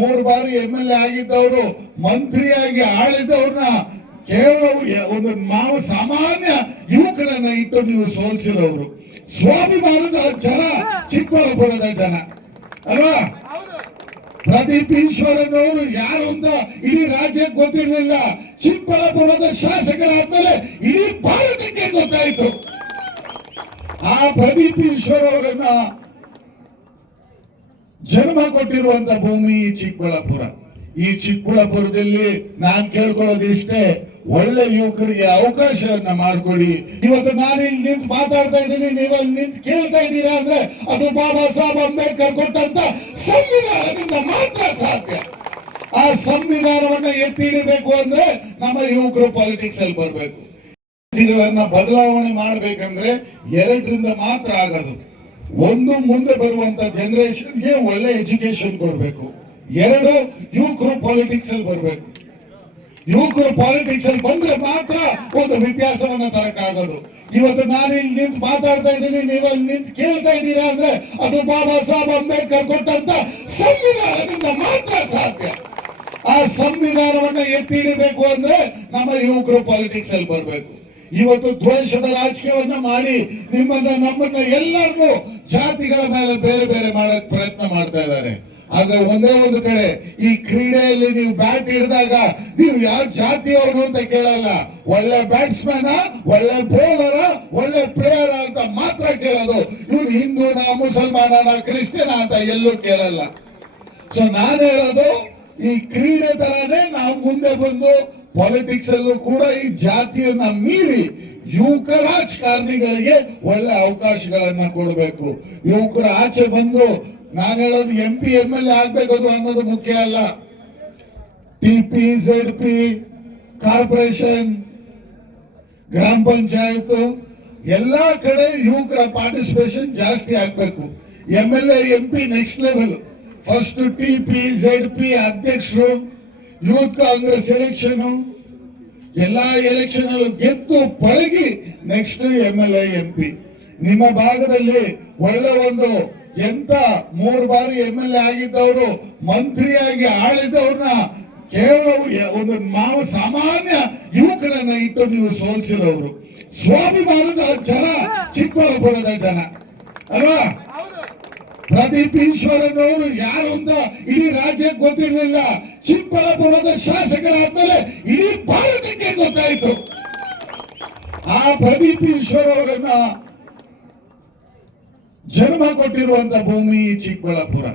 ಮೂರು ಬಾರಿ M L A ಆಗಿದ್ದವರು, ಮಂತ್ರಿಯಾಗಿ ಆಳಿದವ್ರನ್ನ ಕೇವಲ ಒಂದು ನಾವು ಸಾಮಾನ್ಯ ಯುವಕರನ್ನ ಇಟ್ಟು ನೀವು ಸೋಲಿಸಿರೋರು. ಸ್ವಾಭಿಮಾನದ ಜನ, ಚಿಕ್ಕಬಳ್ಳಾಪುರದ ಜನ. ಅಲ್ವಾ? ಪ್ರದೀಪ್ ಈಶ್ವರನ್ ಯಾರು ಅಂತ ಇಡೀ ರಾಜ್ಯಕ್ಕೆ ಗೊತ್ತಿರಲಿಲ್ಲ. ಚಿಕ್ಕಬಳ್ಳಾಪುರದ ಶಾಸಕರಾದ್ಮೇಲೆ ಇಡೀ ಭಾರತಕ್ಕೆ ಗೊತ್ತಾಯ್ತು. ಆ ಪ್ರದೀಪ್ ಈಶ್ವರ್ ಅವರನ್ನ ಜನ್ಮ ಕೊಟ್ಟಿರುವಂತ ಭೂಮಿ ಈ ಚಿಕ್ಕಬಳ್ಳಾಪುರ. ಈ ಚಿಕ್ಕಬಳ್ಳಾಪುರದಲ್ಲಿ ನಾನ್ ಕೇಳ್ಕೊಳ್ಳೋದು ಇಷ್ಟೇ ಒಳ್ಳೆ ಯುವಕರಿಗೆ ಅವಕಾಶವನ್ನ ಮಾಡ್ಕೊಡಿ ಇವತ್ತು ನಾನು ಇಲ್ಲಿ ನಿಂತು ಮಾತಾಡ್ತಾ ಇದ್ದೀನಿ ನೀವು ನಿಂತು ಕೇಳ್ತಾ ಇದ್ದೀರಾ ಅಂದ್ರೆ ಅದು ಬಾಬಾ ಸಾಹೇಬ್ ಅಂಬೇಡ್ಕರ್ ಕೊಟ್ಟಂತ ಸಂವಿಧಾನದಿಂದ ಮಾತ್ರ ಸಾಧ್ಯ. ಆ ಸಂವಿಧಾನವನ್ನ ಎತ್ತಿ ಹಿಡಿಬೇಕು ಅಂದ್ರೆ ನಮ್ಮ ಯುವಕರು ಪಾಲಿಟಿಕ್ಸ್ ಅಲ್ಲಿ ಬರಬೇಕು. ಬದಲಾವಣೆ ಮಾಡಬೇಕಂದ್ರೆ ಎರಡರಿಂದ ಮಾತ್ರ ಆಗೋದು. ಒಂದು ಮುಂದೆ ಬರುವಂತ ಜನರೇಷನ್ಗೆ ಒಳ್ಳೆ ಎಜುಕೇಶನ್ ಕೊಡಬೇಕು. ಎರಡು, ಯುವಕರು ಪಾಲಿಟಿಕ್ಸ್ ಅಲ್ಲಿ ಬರಬೇಕು. ಯುವಕರು ಪಾಲಿಟಿಕ್ಸ್ ಅಲ್ಲಿ ಬಂದ್ರೆ ಮಾತ್ರ ಒಂದು ವ್ಯತ್ಯಾಸವನ್ನ ತರಕ್ಕಾಗೋದು. ಇವತ್ತು ನಾನು ಇಲ್ಲಿ ನಿಂತು ಮಾತಾಡ್ತಾ ಇದ್ದೀನಿ, ನೀವು ಅಲ್ಲಿ ನಿಂತು ಕೇಳ್ತಾ ಇದ್ದೀರಾ ಅಂದ್ರೆ ಅದು ಬಾಬಾ ಸಾಹೇಬ್ ಅಂಬೇಡ್ಕರ್ ಕೊಟ್ಟಂತ ಸಂವಿಧಾನದಿಂದ ಮಾತ್ರ ಸಾಧ್ಯ. ಆ ಸಂವಿಧಾನವನ್ನ ಎತ್ತಿ ಹಿಡಿಬೇಕು ಅಂದ್ರೆ ನಮ್ಮ ಯುವಕರು ಪಾಲಿಟಿಕ್ಸ್ ಅಲ್ಲಿ ಬರಬೇಕು. ಇವತ್ತು ದ್ವೇಷದ ರಾಜಕೀಯವನ್ನ ಮಾಡಿ ನಿಮ್ಮನ್ನ, ನಮ್ಮನ್ನ ಎಲ್ಲರನ್ನೂ ಜಾತಿಗಳ ಮೇಲೆ ಬೇರೆ ಬೇರೆ ಮಾಡಕ್ ಪ್ರಯತ್ನ ಮಾಡ್ತಾ ಇದ್ದಾರೆ. ಆದ್ರೆ ಒಂದೇ ಒಂದು ಕಡೆ, ಈ ಕ್ರೀಡೆಯಲ್ಲಿ ನೀವು ಬ್ಯಾಟ್ ಹಿಡಿದಾಗ ನೀವು ಯಾವ ಜಾತಿಯವನು ಅಂತ ಕೇಳಲ್ಲ. ಒಳ್ಳೆ ಬ್ಯಾಟ್ಸ್ಮನ್ ಒಳ್ಳೆ ಬೌಲರ, ಒಳ್ಳೆ ಪ್ಲೇಯರ್ ಅಂತ ಮಾತ್ರ ಕೇಳೋದು. ಇವ್ರು ಹಿಂದೂನ ಮುಸಲ್ಮಾನ ಕ್ರಿಶ್ಚಿಯನ್ ಅಂತ ಎಲ್ಲೂ ಕೇಳಲ್ಲ. ಸೊ ನಾನು ಹೇಳೋದು, ಈ ಕ್ರೀಡೆ ತರಾನೇ ನಾವು ಮುಂದೆ ಬಂದು ಪಾಲಿಟಿಕ್ಸ್ ಅಲ್ಲೂ ಕೂಡ ಈ ಜಾತಿಯನ್ನ ಮೀರಿ ಯುವಕ ರಾಜಕಾರಣಿಗಳಿಗೆ ಒಳ್ಳೆ ಅವಕಾಶಗಳನ್ನ ಕೊಡಬೇಕು. ಯುವಕರು ಆಚೆ ಬಂದು ನಾನು ಹೇಳೋದು M P M L A ಆಗ್ಬೇಕದು ಅನ್ನೋದು ಮುಖ್ಯ ಅಲ್ಲ. T P Z P corporation ಗ್ರಾಮ ಪಂಚಾಯತ್ ಎಲ್ಲಾ ಕಡೆ ಯುವಕರ ಪಾರ್ಟಿಸಿಪೇಷನ್ ಜಾಸ್ತಿ ಆಗ್ಬೇಕು. M L A P next level first T P Z P ಅಧ್ಯಕ್ಷರು ಯೂತ್ ಕಾಂಗ್ರೆಸ್ ಎಲೆಕ್ಷನ್ ಎಲ್ಲಾ ಎಲೆಕ್ಷನ್ ಗೆದ್ದು ಪಳಗಿ next M L A, M P. ನಿಮ್ಮ ಭಾಗದಲ್ಲಿ ಒಳ್ಳೆ ಒಂದು ಎಂತ ಮೂರು ಬಾರಿ ಎಂ ಎಲ್ ಎ ಆಗಿದ್ದವರು, ಮಂತ್ರಿಯಾಗಿ ಆಳಿದವ್ರನ್ನ ಕೇವಲ ಒಂದು ನಾವು ಸಾಮಾನ್ಯ ಯುವಕರನ್ನ ಇಟ್ಟು ನೀವು ಸೋಲಿಸಿರೋರು ಸ್ವಾಭಿಮಾನದ ಜನ, ಚಿಕ್ಕಬಳ್ಳಾಪುರದ ಜನ. ಅಲ್ವಾ? ಪ್ರದೀಪ್ ಯಾರು ಅಂತ ಇಡೀ ರಾಜ್ಯಕ್ಕೆ ಗೊತ್ತಿರಲಿಲ್ಲ. ಚಿಕ್ಕಬಳ್ಳಾಪುರದ ಶಾಸಕರಾದ್ಮೇಲೆ ಇಡೀ ಭಾರತಕ್ಕೆ ಗೊತ್ತಾಯ್ತು. ಆ ಪ್ರದೀಪ್ ಈಶ್ವರ್ ಅವರನ್ನ ಜನ್ಮ ಕೊಟ್ಟಿರುವಂತ ಭೂಮಿ ಚಿಕ್ಕಬಳ್ಳಾಪುರ.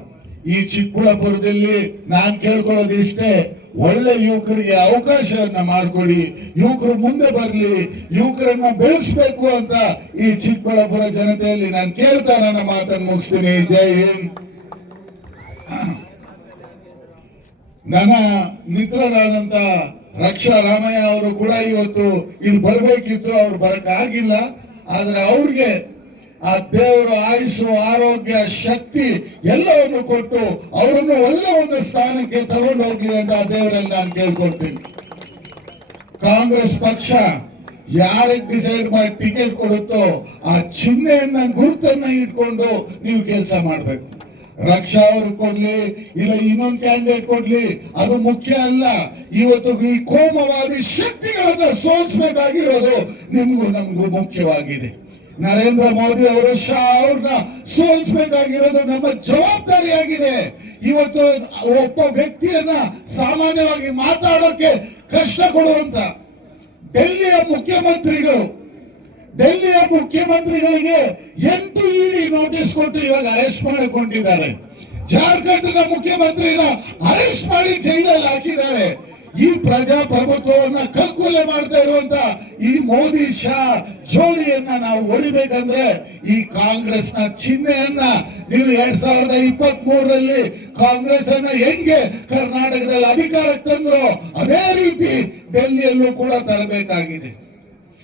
ಈ ಚಿಕ್ಕಬಳ್ಳಾಪುರದಲ್ಲಿ ನಾನ್ ಕೇಳ್ಕೊಳ್ಳೋದು ಇಷ್ಟೇ ಒಳ್ಳೆ ಯುವಕರಿಗೆ ಅವಕಾಶವನ್ನ ಮಾಡಿಕೊಡಿ ಯುವಕರು ಮುಂದೆ ಬರಲಿ, ಯುವಕರನ್ನ ಬೆಳೆಸಬೇಕು ಅಂತ ಈ ಚಿಕ್ಕಬಳ್ಳಾಪುರ ಜನತೆಯಲ್ಲಿ ನಾನು ಕೇಳ್ತಾ ನನ್ನ ಮಾತನ್ನು ಮುಗಿಸ್ತೀನಿ. ಜೈ ಹಿಂದ್. ನನ್ನ ಮಿತ್ರರಾದಂತ ರಕ್ಷಾ ರಾಮಯ್ಯ ಅವರು ಕೂಡ ಇವತ್ತು ಇಲ್ಲಿ ಬರಬೇಕಿತ್ತು, ಅವ್ರು ಬರಕ್ ಆಗಿಲ್ಲ ಆದ್ರೆ ಅವ್ರಿಗೆ ಆ ದೇವರು ಆಯುಷು ಆರೋಗ್ಯ, ಶಕ್ತಿ ಎಲ್ಲವನ್ನು ಕೊಟ್ಟು ಅವರನ್ನು ಒಳ್ಳೆ ಒಂದು ಸ್ಥಾನಕ್ಕೆ ತಗೊಂಡು ಹೋಗ್ಲಿ ಅಂತ ಆ ದೇವರಲ್ಲಿ ನಾನು ಕೇಳ್ಕೊಳ್ತೀನಿ. ಕಾಂಗ್ರೆಸ್ ಪಕ್ಷ ಯಾರಿಗೆ ಡಿಸೈಡ್ ಮಾಡಿ ಟಿಕೆಟ್ ಕೊಡುತ್ತೋ ಆ ಚಿಹ್ನೆಯನ್ನ, ಗುರುತನ್ನ ಇಟ್ಕೊಂಡು ನೀವು ಕೆಲಸ ಮಾಡ್ಬೇಕು. ರಕ್ಷಾ ಅವರು ಕೊಡ್ಲಿ, ಇಲ್ಲ ಇನ್ನೊಂದು ಕ್ಯಾಂಡಿಡೇಟ್ ಕೊಡ್ಲಿ, ಅದು ಮುಖ್ಯ ಅಲ್ಲ. ಇವತ್ತು ಈ ಕೋಮವಾದಿ ಶಕ್ತಿಗಳನ್ನ ಸೋಲಿಸಬೇಕಾಗಿರೋದು ನಿಮ್ಗೂ ನಮಗೂ ಮುಖ್ಯವಾಗಿದೆ. ನರೇಂದ್ರ ಮೋದಿ ಅವರು ಶಾ ಅವ್ರನ್ನ ಸೋಲ್ಸ್ಬೇಕಾಗಿರೋದು ನಮ್ಮ ಜವಾಬ್ದಾರಿಯಾಗಿದೆ. ಇವತ್ತು ಒಬ್ಬ ವ್ಯಕ್ತಿಯನ್ನ ಸಾಮಾನ್ಯವಾಗಿ ಮಾತಾಡೋಕೆ ಕಷ್ಟ ಕೊಡುವಂತ ಡೆಲ್ಲಿಯ ಮುಖ್ಯಮಂತ್ರಿಗಳು, ಡೆಲ್ಲಿಯ ಮುಖ್ಯಮಂತ್ರಿಗಳಿಗೆ ಎಂಟು ಇಡಿ ನೋಟಿಸ್ ಕೊಟ್ಟು ಇವಾಗ ಅರೆಸ್ಟ್ ಮಾಡಿಕೊಂಡಿದ್ದಾರೆ. ಜಾರ್ಖಂಡ್ನ ಮುಖ್ಯಮಂತ್ರಿನ ಅರೆಸ್ಟ್ ಮಾಡಿ ಜೈಲಲ್ಲಿ ಹಾಕಿದ್ದಾರೆ. ಈ ಪ್ರಜಾಪ್ರಭುತ್ವವನ್ನ ಕಗ್ಗೊಲೆ ಮಾಡ್ತಾ ಇರುವಂತ ಈ ಮೋದಿ ಶಾ ಜೋಡಿಯನ್ನ ನಾವು ಹೊಡಿಬೇಕಂದ್ರೆ ಈ ಕಾಂಗ್ರೆಸ್ನ ಚಿಹ್ನೆಯನ್ನ ನೀವು ಎರಡ್ ಸಾವಿರದ ಇಪ್ಪತ್ತ್ ಮೂರರಲ್ಲಿ ಕಾಂಗ್ರೆಸ್ ಅನ್ನ ಹೆಂಗೆ ಕರ್ನಾಟಕದಲ್ಲಿ ಅಧಿಕಾರಕ್ಕೆ ತಂದ್ರು ಅದೇ ರೀತಿ ಡೆಲ್ಲಿಯಲ್ಲೂ ಕೂಡ ತರಬೇಕಾಗಿದೆ.